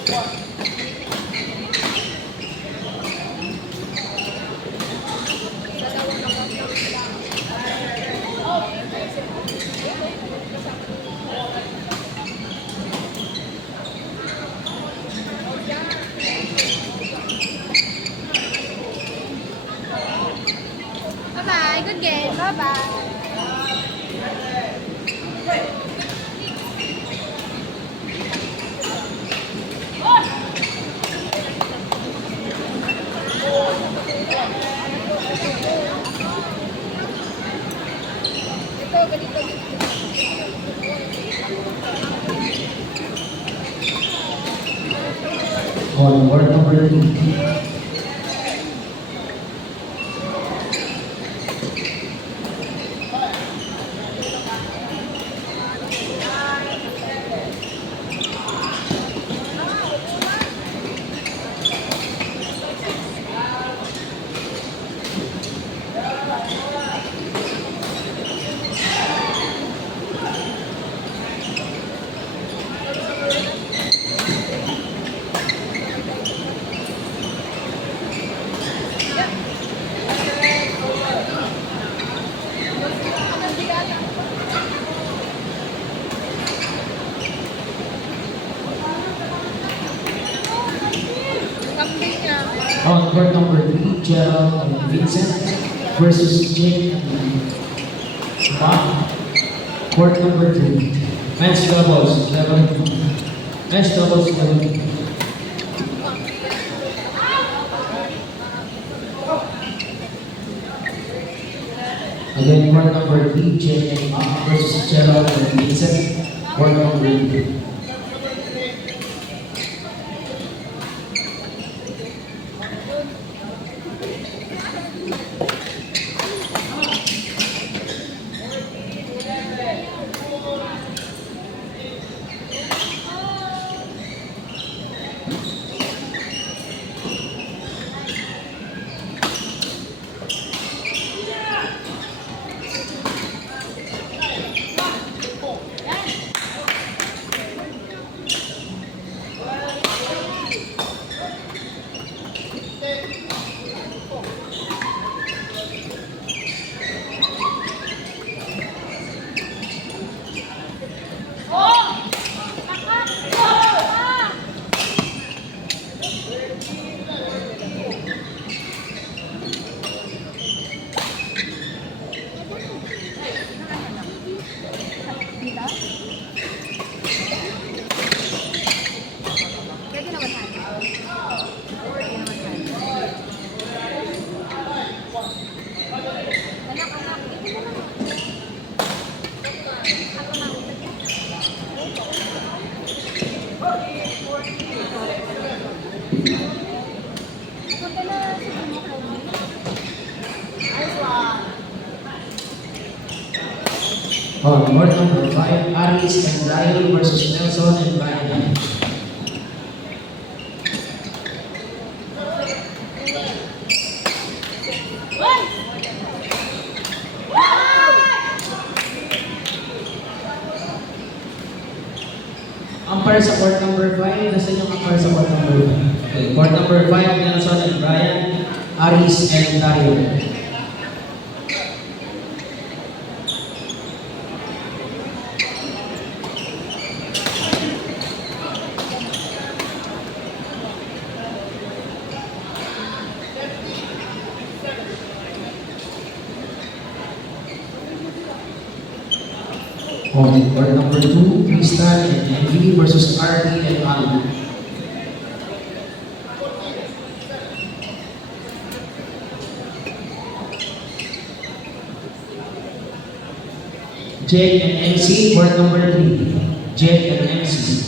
Bye-bye. Good game. Bye-bye. Ito, ganito. On board number 2. Kambing niya. On court number 3, Gerald and Vincent versus Jake and Bob. Court number 3. Men's doubles, 11. Men's doubles, 11. Again, court number 3, Jake and Bob versus Gerald and Vincent. Court number 3. Dito? Pwede naman tayo. Pwede naman tayo. Anak, anak. Ito na lang. Ako na. Punta na sa Pinoy. Nice one. On court number 5, Aris and Ryan versus Nelson and Brian. Umpire sa court number 5, nasa yung umpire sa court number 5? Okay, court number 5, Nelson and Brian, Aris and Ryan. On court number 2, Tristan and Emily versus RD and Alan. Jake and MC, court number 3. Jake and MC.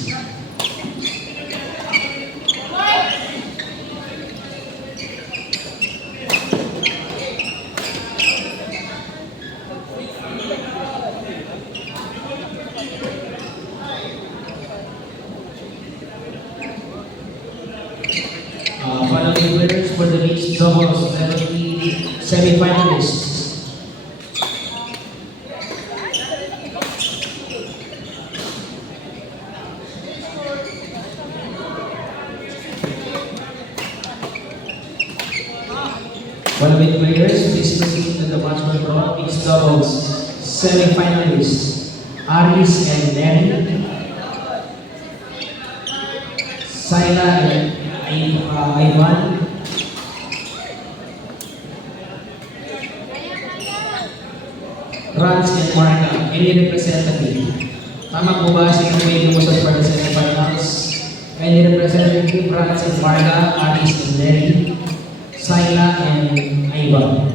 Following winners for the mixed doubles semi-finalists. Well-made players, please proceed to the match control. Mixed doubles. Semi-finalists. Aris and Neri. Saila and Ivan. Rans and Marga. Any representative? Tama po ba si Kamay lumusot para sa semifinals? Any representative? Rans and Marga, Aris and Neri. Saila and Ivan.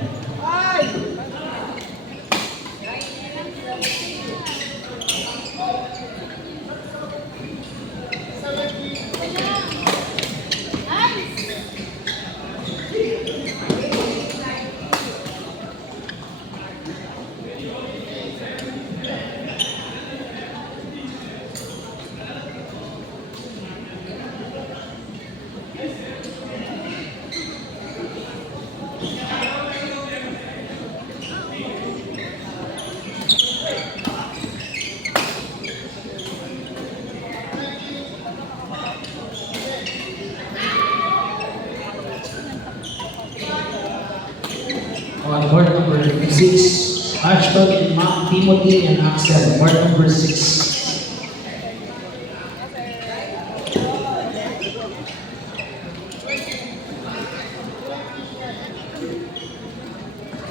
On board number 6, Ashton and Mark, Timothy and Axel. Board number 6.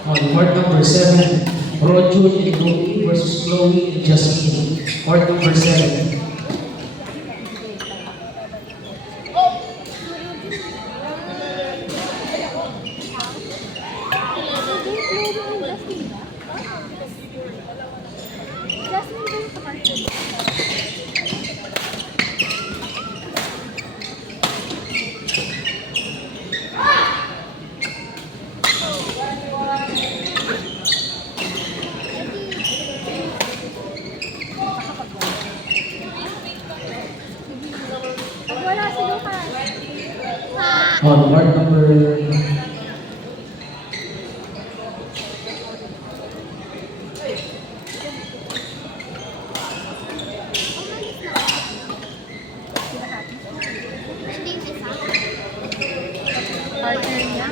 On board number 7, Rojo and Ruby versus Chloe and Jasmine. Board number 7. Wala si Lucas. On board number Partner niya.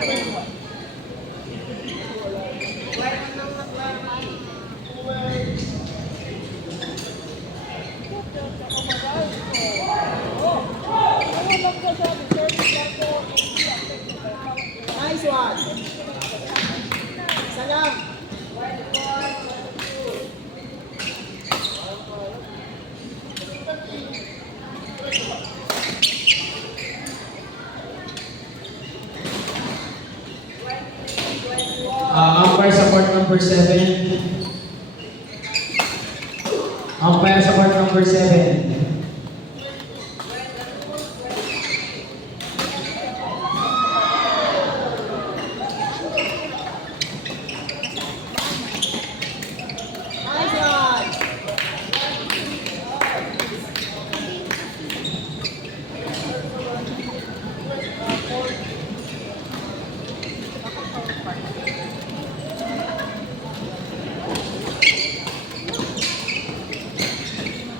Nice one. Salam. umpire support number 7. Umpire support number 7. Nice one.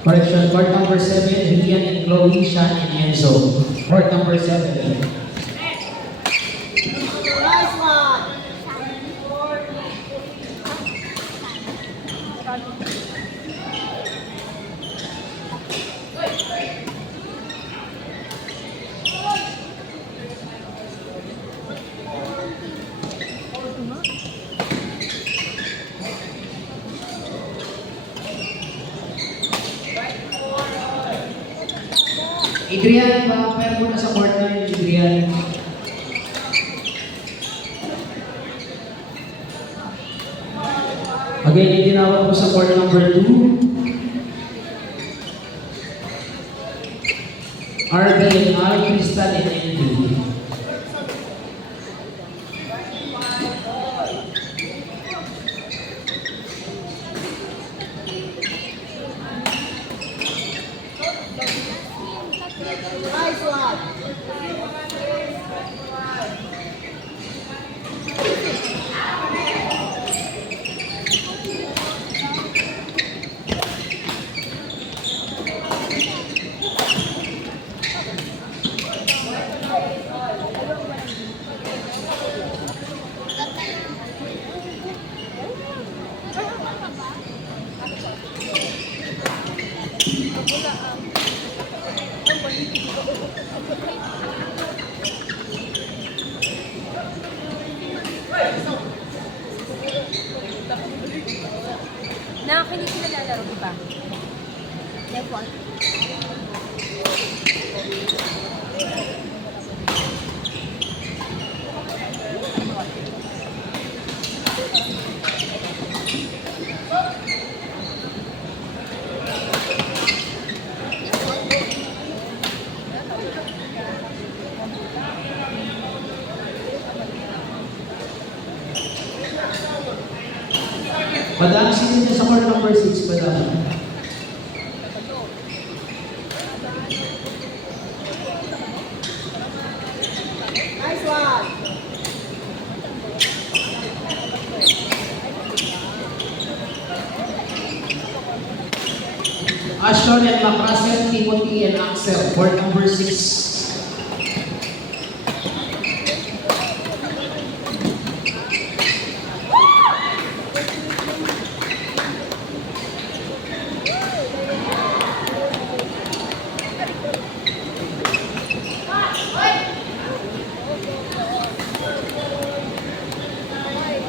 Correction, board number 7, Rian and Chloe, Sean and Enzo. Board number 7. Nice one. Adrian, pa-umpire muna sa board 9, Adrian. Again, itinawag po sa board number 2. RB and Al, Crystal and Andy. Nice one. Nakakinig sila lalaro, di ba? F1. Madami sila niya sa court number 6, madami. Nice one. Ashton and Macrasen, Timothy and Axel, court number 6.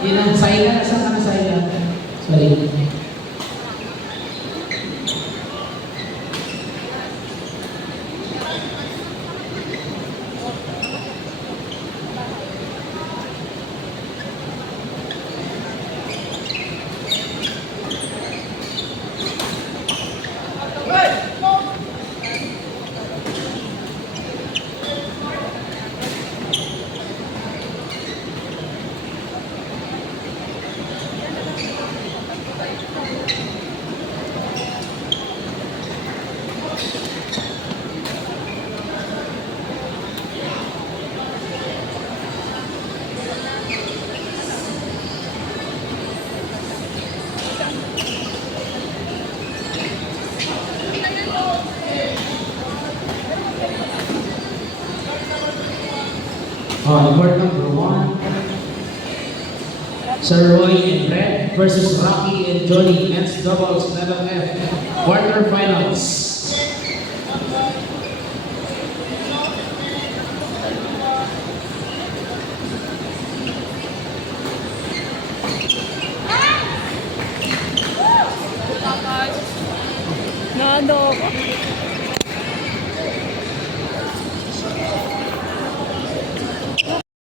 Yun ang Saila, saan ka na Saila? Sorry. Court number 1. Sir Roy and Red versus Rocky and Johnny, men's doubles, level F, quarterfinals. Nando ako.